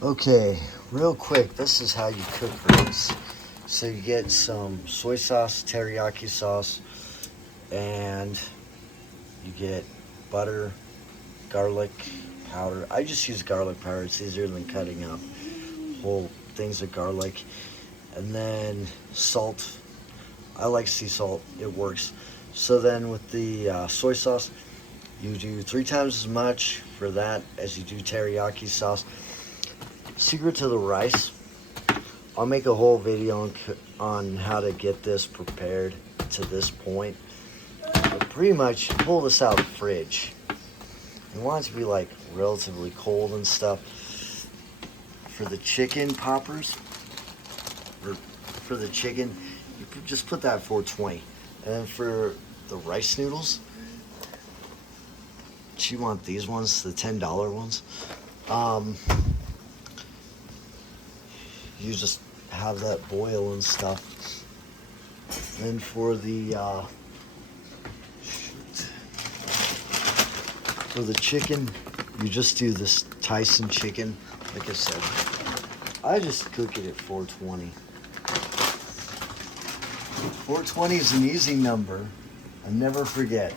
Okay, real quick, this is how you cook rice. So you get some soy sauce, teriyaki sauce, and you get butter, garlic powder. I just use garlic powder. It's easier than cutting up whole things of garlic. And then salt. I like sea salt. It works. So then with the soy sauce, you do 3 times as much for that as you do teriyaki sauce. Secret to the rice. I'll make a whole video on how to get this prepared to this point. But pretty much pull this out of the fridge. You want it to be like relatively cold and stuff. For the chicken poppers, or for the chicken, you just put that at 420. And then for the rice noodles, you want these ones, the $10 ones. You just have that boil and stuff. And for the for the chicken, you just do this Tyson chicken. Like I said, I just cook it at 420. 420 is an easy number. I never forget.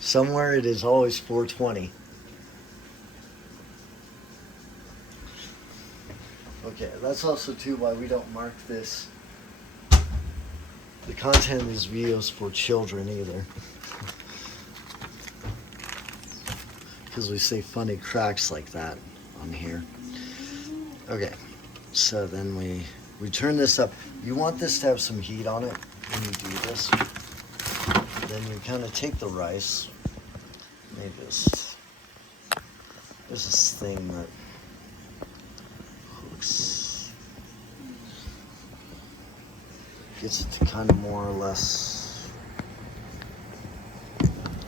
Somewhere it is always 420. Okay, that's also too why we don't mark this. The content of these videos for children either. Because we say funny cracks like that on here. Okay, so then we turn this up. You want this to have some heat on it when you do this. Then you kind of take the rice. Maybe there's this thing that hooks, gets it to kind of more or less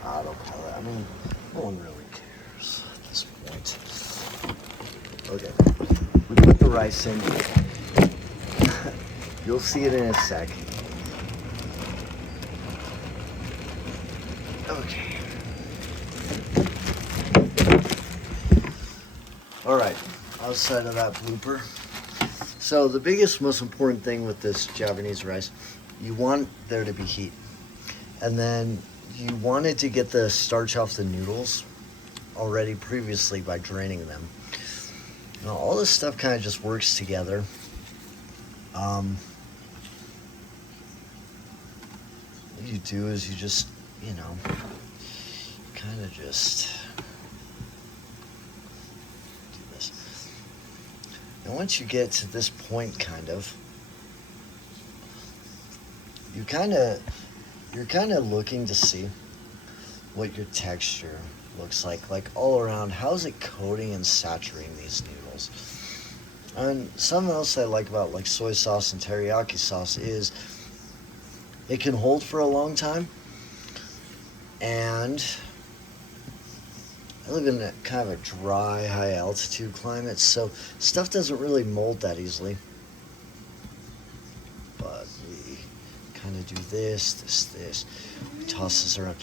autopilot. I mean, no one really cares at this point. Okay, we put the rice in. You'll see it in a sec. Okay. All right, outside of that blooper. So the biggest, most important thing with this Japanese rice, you want there to be heat. And then you wanted to get the starch off the noodles already previously by draining them. Now all this stuff kind of just works together. What you do is you just, kind of just do this. And once you get to this point, you're kind of looking to see what your texture looks like all around. How's it coating and saturating these noodles? And something else I like about like soy sauce and teriyaki sauce is it can hold for a long time. And I live in a kind of a dry, high altitude climate, so stuff doesn't really mold that easily. But we kind of do this. We toss this around.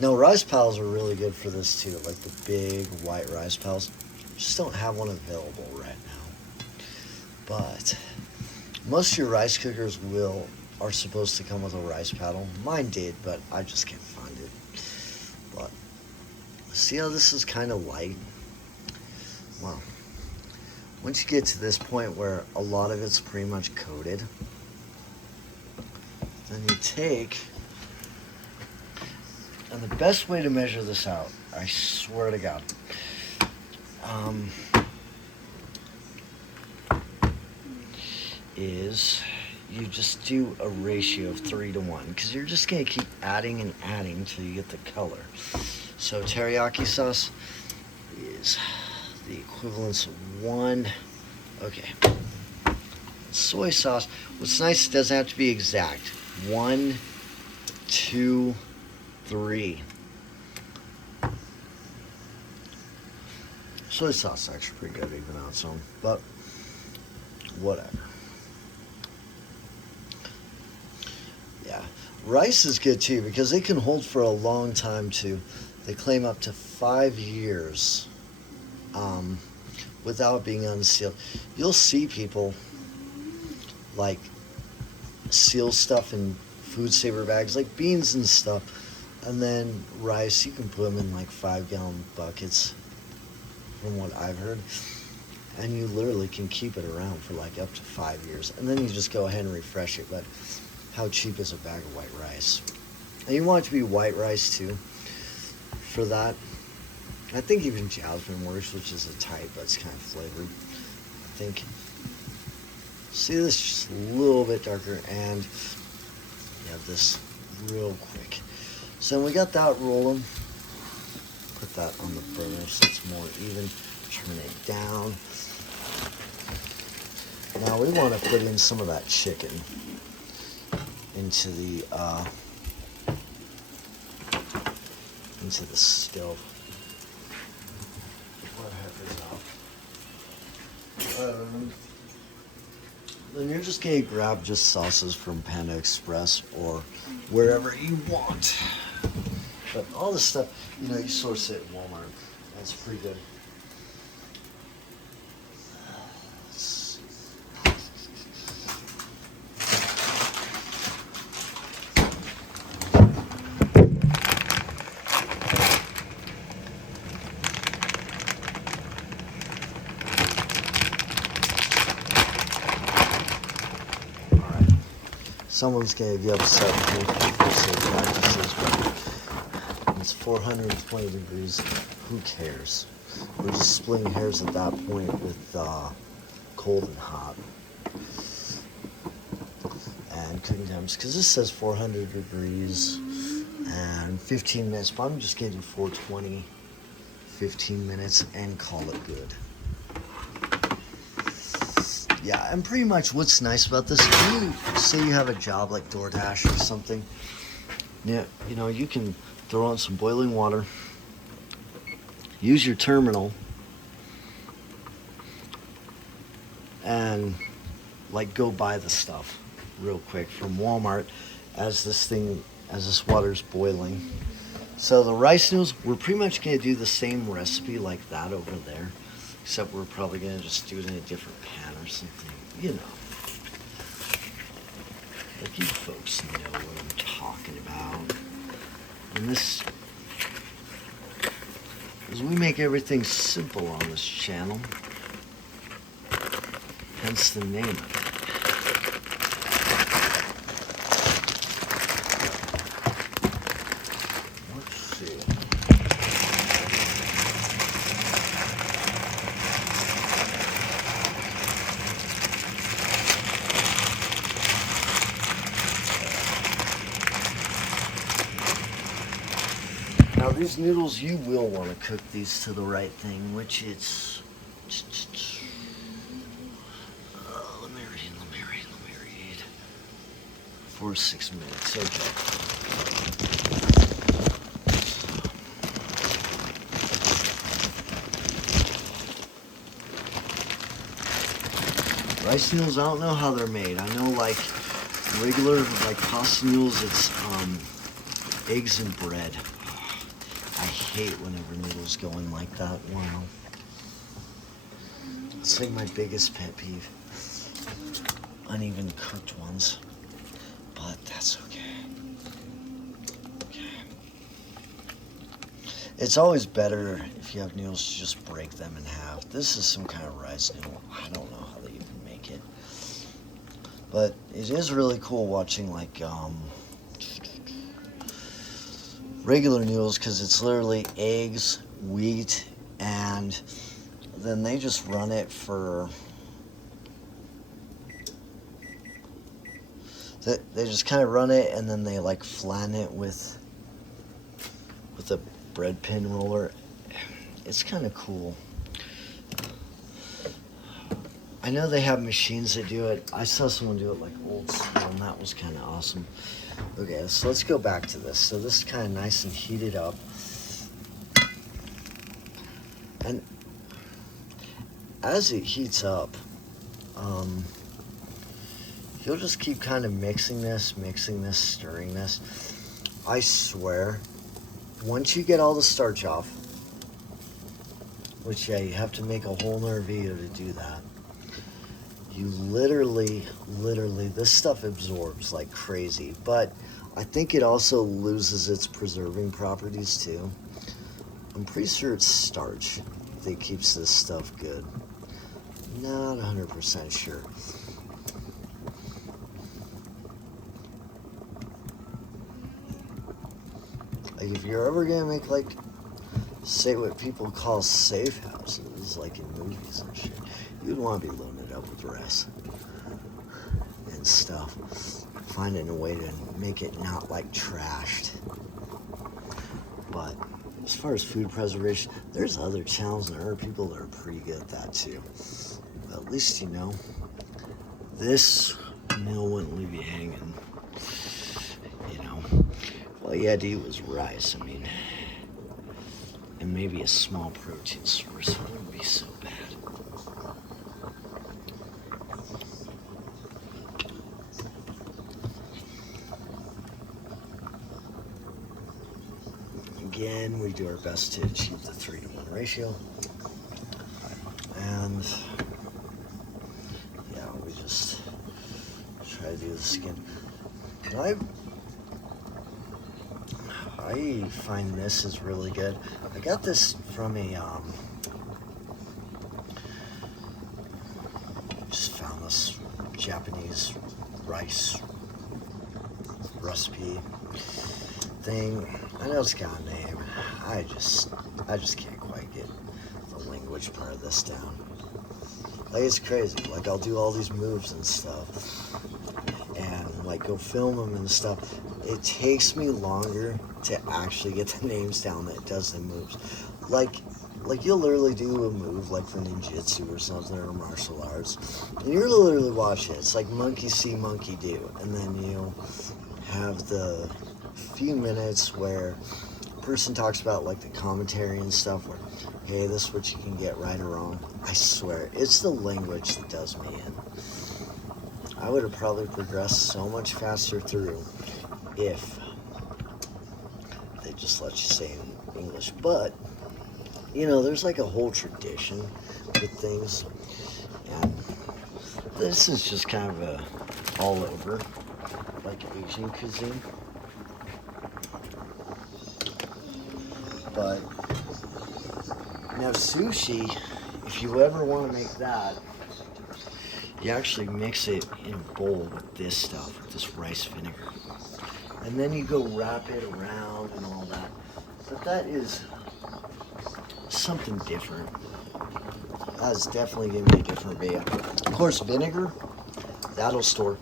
Now, rice pals are really good for this too, like the big white rice pals. Just don't have one available right now. But most of your rice cookers are supposed to come with a rice paddle. Mine did, but I just can't find it. But see how this is kind of light? Well, once you get to this point where a lot of it's pretty much coated, then you take, and the best way to measure this out, I swear to God, is you just do a ratio of 3-to-1, because you're just going to keep adding and adding until you get the color. So teriyaki sauce is the equivalence of 1. Okay. Soy sauce, what's nice, it doesn't have to be exact. 1, 2, 3. Soy sauce is actually pretty good even on its own, but whatever. Yeah, rice is good too because it can hold for a long time too. They claim up to 5 years without being unsealed. You'll see people like seal stuff in food saver bags, like beans and stuff, and then rice. You can put them in like 5-gallon buckets, from what I've heard, and you literally can keep it around for like up to 5 years, and then you just go ahead and refresh it. But how cheap is a bag of white rice? And you want it to be white rice too for that. I think even jasmine works, which is a type that's kind of flavored, I think. See, this just a little bit darker, and you have this real quick. So we got that rolling. Put that on the burner so it's more even. Turn it down. Now we want to put in some of that chicken into the stove. What heck is up? Then you're just gonna grab just sauces from Panda Express or wherever you want. But all this stuff, you source it at Walmart. That's pretty good. Someone's going to be upset with me for saying practices, but it's 420 degrees. Who cares? We're just splitting hairs at that point with cold and hot. And cooking temps, because this says 400 degrees and 15 minutes, but I'm just going to do 420, 15 minutes, and call it good. Yeah, and pretty much what's nice about this, if you say you have a job like DoorDash or something, yeah, you can throw on some boiling water, use your terminal, and like go buy the stuff real quick from Walmart as this water's boiling. So the rice noodles, we're pretty much gonna do the same recipe like that over there, except we're probably gonna just do it in a different pan or something, Like you folks know what I'm talking about. And this, as we make everything simple on this channel, hence the name of it. Let's see. Now these noodles, you will want to cook these to the right thing, which it's, let me read. 4 to 6 minutes, okay. Rice noodles, I don't know how they're made. I know like regular, like pasta noodles, it's eggs and bread. I hate whenever noodles go in like that. Wow. It's like my biggest pet peeve. Uneven cooked ones. But that's okay. It's always better if you have noodles to just break them in half. This is some kind of rice noodle. I don't know how they even make it. But it is really cool watching like regular noodles, because it's literally eggs, wheat, and then they just run it for, they just kind of run it, and then they like flatten it with a bread pin roller. It's kind of cool. I know they have machines that do it. I saw someone do it like old school, and that was kind of awesome. Okay, so let's go back to this. So this is kind of nice and heated up. And as it heats up, you'll just keep kind of mixing this, stirring this. I swear, once you get all the starch off, which, yeah, you have to make a whole nother video to do that. You literally, this stuff absorbs like crazy, but I think it also loses its preserving properties too. I'm pretty sure it's starch that keeps this stuff good. Not 100% sure. Like if you're ever gonna make like, say what people call safe houses, like in movies and shit, you'd want to be loading it up with rice and stuff. Finding a way to make it not like trashed. But as far as food preservation, there's other channels and there are people that are pretty good at that too. But at least you know, this meal wouldn't leave you hanging. You know, all you had to eat was rice. I mean, and maybe a small protein source. It wouldn't be so bad. Again, we do our best to achieve the 3-to-1 ratio. And yeah, we just try to do the skin. And I find this is really good. I got this from a just found this Japanese rice recipe thing. I know it's got a name. I just can't quite get the language part of this down. Like, it's crazy. Like, I'll do all these moves and stuff, and like go film them and stuff. It takes me longer to actually get the names down than it does the moves. Like you'll literally do a move like for ninjutsu or something, or martial arts, and you're literally watching it. It's like monkey see, monkey do, and then you have the few minutes where a person talks about like the commentary and stuff where, hey, this is what you can get right or wrong. I swear, it's the language that does me in. I would have probably progressed so much faster through if they just let you say in English. But, you know, there's like a whole tradition with things, and this is just kind of a all over, like Asian cuisine. But now sushi, if you ever want to make that, you actually mix it in a bowl with this stuff, with this rice vinegar. And then you go wrap it around and all that. But that is something different. That's definitely giving me a different video. Of course, vinegar, that'll store.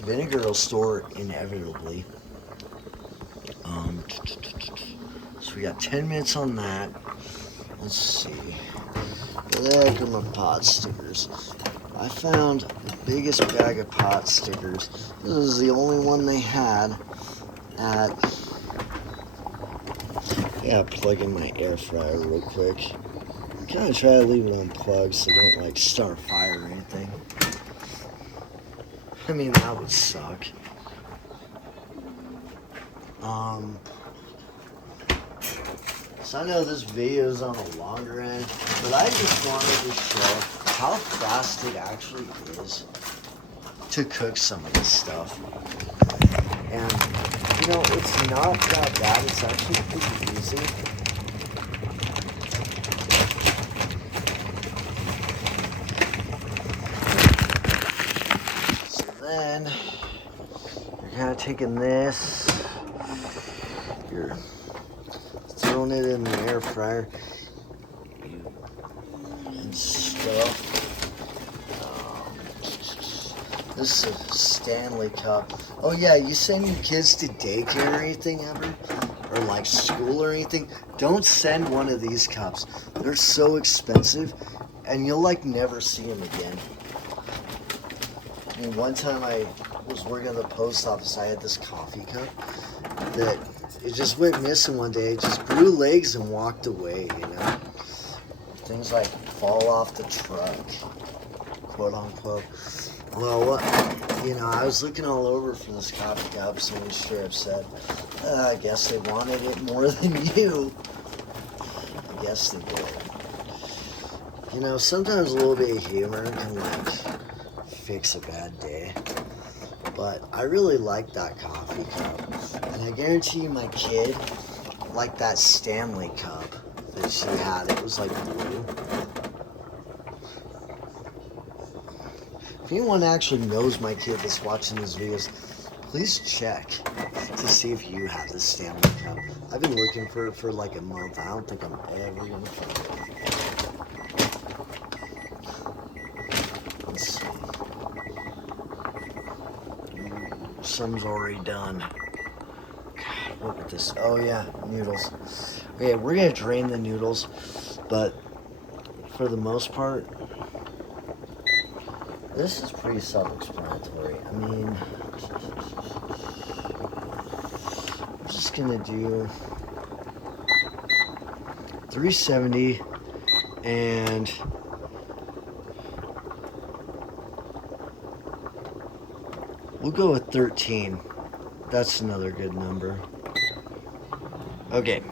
Vinegar will store inevitably. So we got 10 minutes on that. Let's see. Where the heck are my pot stickers? I found the biggest bag of pot stickers. This is the only one they had at... Yeah, plug in my air fryer real quick. Kind of try to leave it unplugged so I don't like start a fire or anything. I mean, that would suck. So I know this video is on the longer end, but I just wanted to show how fast it actually is to cook some of this stuff. And, you know, it's not that bad. It's actually pretty easy. So then, you're kind of taking this, you're throwing it in the air fryer and stuff. This is a Stanley cup. Oh yeah, you send your kids to daycare or anything ever? Or like school or anything? Don't send one of these cups. They're so expensive and you'll like never see them again. I mean, one time I was working at the post office, I had this coffee cup that it just went missing one day. It just grew legs and walked away, you know? Things like fall off the truck, quote unquote. Well, you know, I was looking all over for this coffee cup. Someone straight up said, I guess they wanted it more than you. I guess they did. You know, sometimes a little bit of humor can like fix a bad day. But I really like that coffee cup. And I guarantee you my kid liked that Stanley cup that she had. It was like blue. If anyone actually knows my kid that's watching these videos, please check to see if you have the Stanley cup. I've been looking for it for like a month. I don't think I'm ever gonna find it. Let's see. Some's already done. God, look at this. Oh yeah, noodles. Okay, we're gonna drain the noodles, but for the most part, this is pretty self-explanatory. I mean, I'm just gonna do 370 and we'll go with 13. That's another good number. Okay,